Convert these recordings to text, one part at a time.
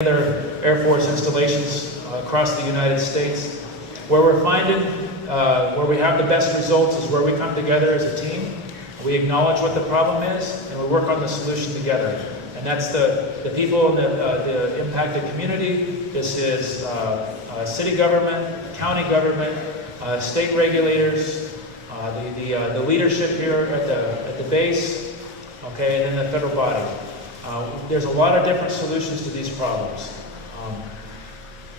other Air Force installations across the United States. Where we're finding, where we have the best results is where we come together as a team. We acknowledge what the problem is, and we work on the solution together. And that's the people in the impacted community. This is city government, county government, state regulators, the leadership here at the base, okay, and then the federal body. There's a lot of different solutions to these problems.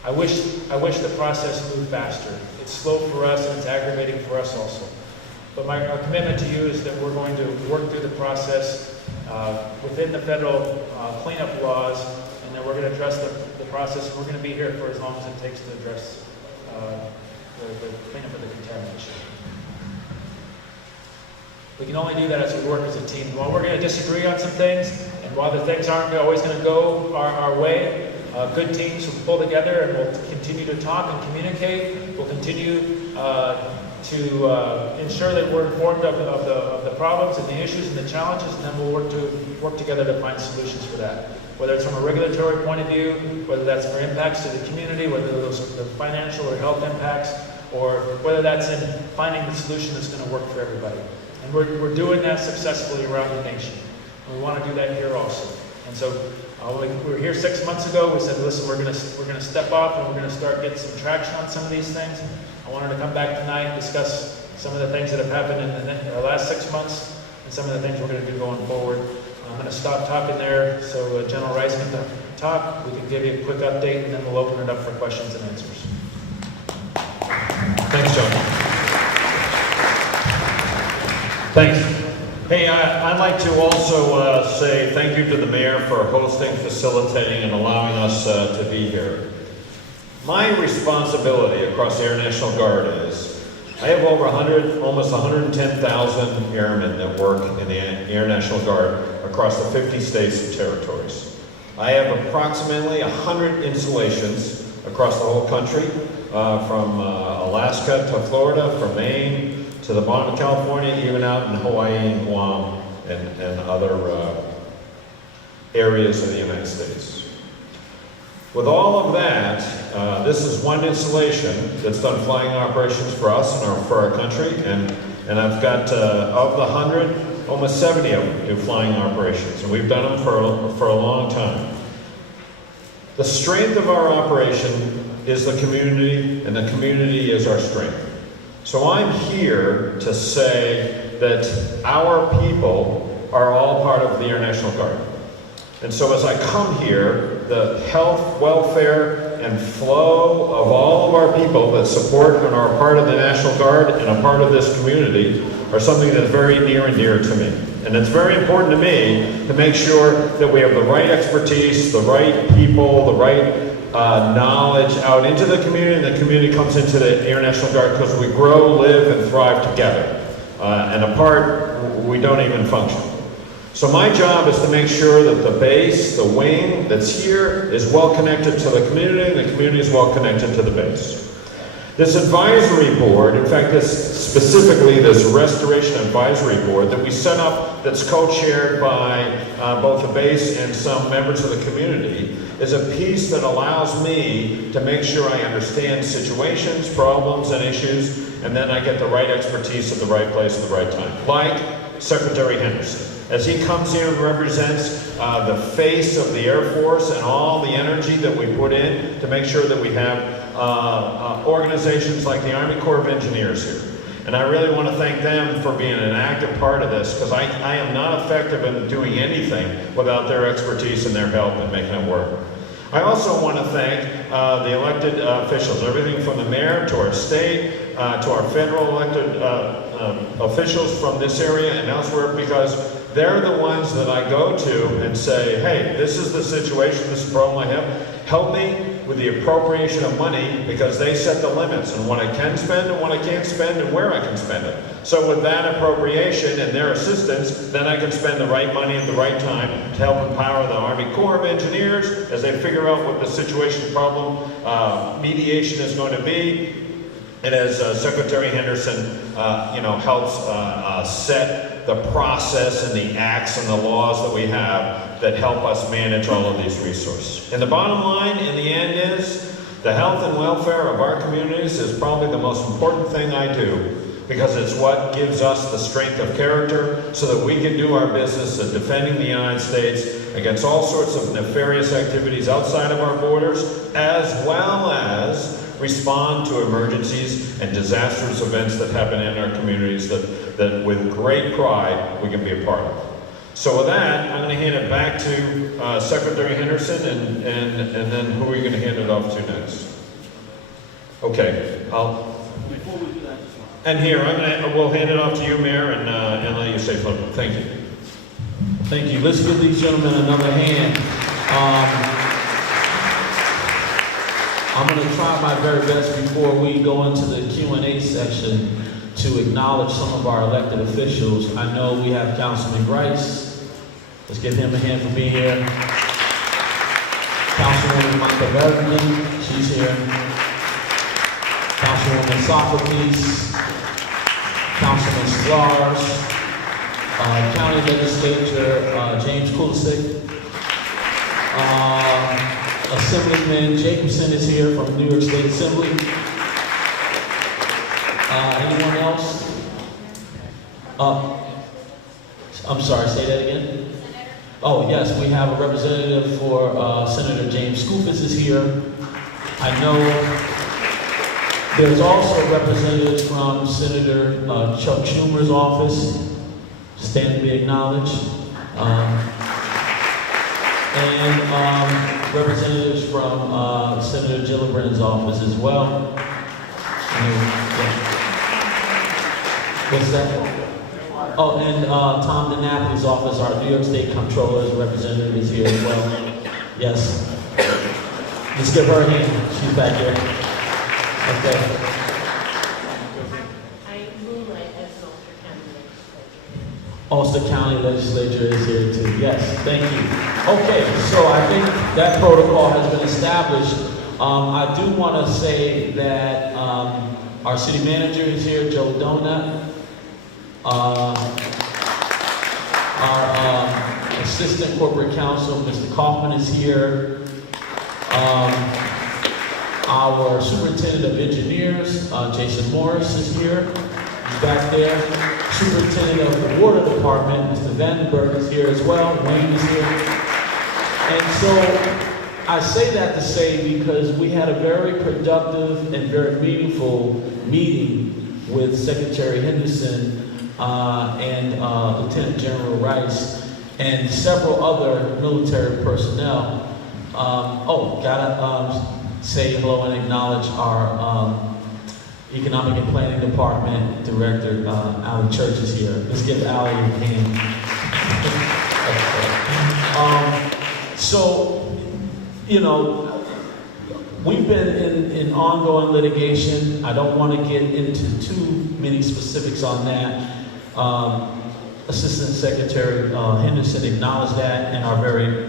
I wish the process moved faster. It's slow for us and it's aggravating for us also. But our commitment to you is that we're going to work through the process within the federal cleanup laws, and then we're going to address the process. We're going to be here for as long as it takes to address the cleanup of the contamination. We can only do that as we work as a team. While we're going to disagree on some things, and while the things aren't always going to go our way, good teams will pull together and we'll continue to talk and communicate. We'll continue to ensure that we're informed of the problems and the issues and the challenges, and then we'll work together to find solutions for that. Whether it's from a regulatory point of view, whether that's for impacts to the community, whether those are the financial or health impacts, or whether that's in finding the solution that's going to work for everybody. And we're doing that successfully around the nation. And we want to do that here also. And so we were here 6 months ago. We said, listen, we're going to step off and we're going to start getting some traction on some of these things. I wanted to come back tonight and discuss some of the things that have happened in the last 6 months and some of the things we're going to do going forward. I'm going to stop talking there so General Rice can talk. We can give you a quick update and then we'll open it up for questions and answers. Thanks, John. Thanks. Hey, I'd like to also say thank you to the mayor for hosting, facilitating, and allowing us to be here. My responsibility across the Air National Guard is I have over almost 110,000 airmen that work in the Air National Guard across the 50 states and territories. I have approximately 100 installations across the whole country, from Alaska to Florida, from Maine to the bottom of California, even out in Hawaii and Guam and other areas of the United States. With all of that, this is one installation that's done flying operations for us and for our country, and I've got, of the 100, almost 70 of them do flying operations, and we've done them for a long time. The strength of our operation is the community, and the community is our strength. So I'm here to say that our people are all part of the Air National Guard. And so as I come here, the health, welfare, and flow of all of our people that support and are a part of the National Guard and a part of this community are something that's very near and dear to me. And it's very important to me to make sure that we have the right expertise, the right people, the right knowledge out into the community, and the community comes into the Air National Guard because we grow, live, and thrive together. And apart, we don't even function. So my job is to make sure that the base, the wing that's here, is well connected to the community, and the community is well connected to the base. This advisory board, in fact, specifically this restoration advisory board that we set up, that's co-chaired by both the base and some members of the community, is a piece that allows me to make sure I understand situations, problems, and issues, and then I get the right expertise at the right place at the right time. Like Secretary Henderson. As he comes here and represents the face of the Air Force and all the energy that we put in to make sure that we have organizations like the Army Corps of Engineers here. And I really want to thank them for being an active part of this, because I am not effective in doing anything without their expertise and their help in making it work. I also want to thank the elected officials, everything from the mayor to our state, to our federal elected officials from this area and elsewhere, because they're the ones that I go to and say, hey, this is the situation, this is the problem I have. Help me with the appropriation of money, because they set the limits on what I can spend and what I can't spend and where I can spend it. So with that appropriation and their assistance, then I can spend the right money at the right time to help empower the Army Corps of Engineers as they figure out what the situation, problem, mediation is going to be. And as Secretary Henderson, helps set the process and the acts and the laws that we have that help us manage all of these resources. And the bottom line in the end is the health and welfare of our communities is probably the most important thing I do, because it's what gives us the strength of character so that we can do our business of defending the United States against all sorts of nefarious activities outside of our borders, as well as respond to emergencies and disastrous events that happen in our communities that with great pride we can be a part of. So with that, I'm going to hand it back to Secretary Henderson, and then who are you going to hand it off to next? Okay, Before we do that, and here, we'll hand it off to you, Mayor, and let you say something. Thank you. thank you. Let's give these gentlemen another hand. I'm going to try my very best before we go into the Q&A section to acknowledge some of our elected officials. I know we have Councilman Grice. Let's give him a hand for being here. Councilwoman Michael Bergman, she's here. Councilwoman Sophocles, Councilman Slars, County Legislator James Kulisek, Assemblyman Jacobson is here from New York State Assembly. Anyone else? I'm sorry, say that again? Oh, yes, we have a representative for Senator James Skoufis is here. I know there's also representatives from Senator Chuck Schumer's office, stand to be acknowledged. And representatives from Senator Gillibrand's office as well. What's that? Oh, and Tom DiNapoli's office, our New York State Comptroller's representative is here as well. Yes. Let's give her a hand. She's back here. Okay. I moonlight as an Ulster County Legislature. Ulster County Legislature is here too. Yes, thank you. Okay, so I think that protocol has been established. I do want to say that our city manager is here, Joe Donut. Our assistant corporate counsel, Mr. Kaufman, is here. Our superintendent of engineers, Jason Morris, is here. He's back there. Superintendent of the water department, Mr. Vandenberg, is here as well. Wayne is here. And so I say that to say because we had a very productive and very meaningful meeting with Secretary Henderson and Lieutenant General Rice and several other military personnel. Gotta say hello and acknowledge our Economic and Planning Department Director, Allie Church is here. Let's give Allie a hand. So, you know, we've been in ongoing litigation. I don't want to get into too many specifics on that. Assistant Secretary Henderson acknowledged that in our very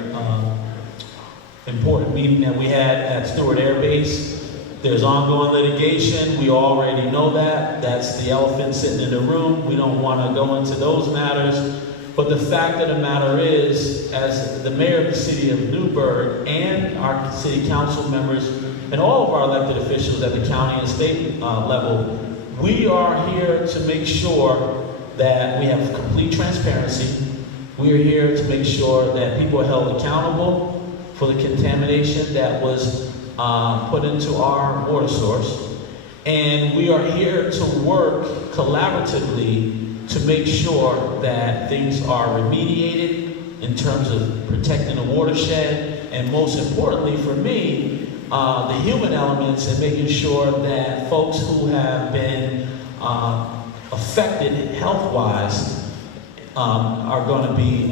important meeting that we had at Stewart Air Base. There's ongoing litigation. We already know that. That's the elephant sitting in the room. We don't want to go into those matters. But the fact of the matter is, as the mayor of the city of Newburgh and our city council members and all of our elected officials at the county and state level, we are here to make sure that we have complete transparency. We are here to make sure that people are held accountable for the contamination that was put into our water source. And we are here to work collaboratively to make sure that things are remediated in terms of protecting the watershed, and most importantly for me, the human elements and making sure that folks who have been affected health-wise are going to be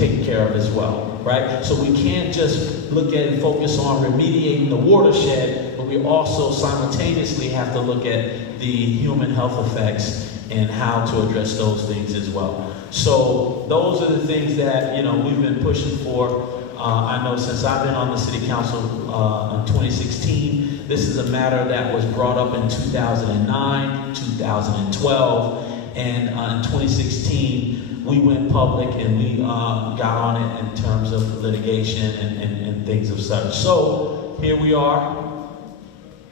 taken care of as well, right? So we can't just look at and focus on remediating the watershed, but we also simultaneously have to look at the human health effects and how to address those things as well. So those are the things that, you know, we've been pushing for. I know since I've been on the city council in 2016, this is a matter that was brought up in 2009, 2012, And in 2016, we went public and we got on it in terms of litigation and things of such. So here we are,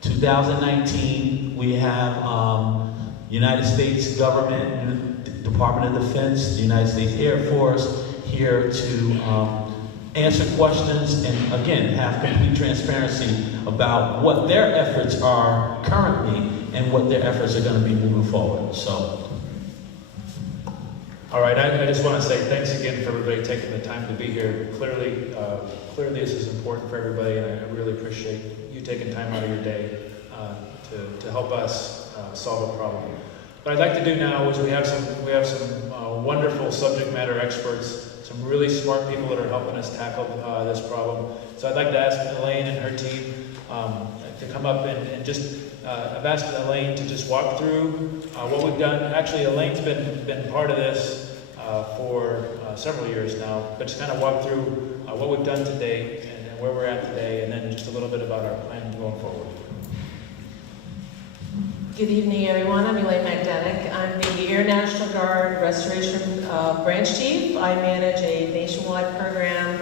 2019. We have United States government, Department of Defense, the United States Air Force here to answer questions and again have complete transparency about what their efforts are currently and what their efforts are going to be moving forward. So, all right, I just want to say thanks again for everybody taking the time to be here. Clearly this is important for everybody, and I really appreciate you taking time out of your day to help us solve a problem. What I'd like to do now is we have some wonderful subject matter experts, some really smart people that are helping us tackle this problem. So I'd like to ask Elaine and her team to come up and just, I've asked Elaine to just walk through what we've done. Actually, Elaine's been part of this for several years now, but just kind of walk through what we've done to date and where we're at today, and then just a little bit about our plan going forward. Good evening, everyone. I'm Elaine McDenick. I'm the Air National Guard Restoration Branch Chief. I manage a nationwide program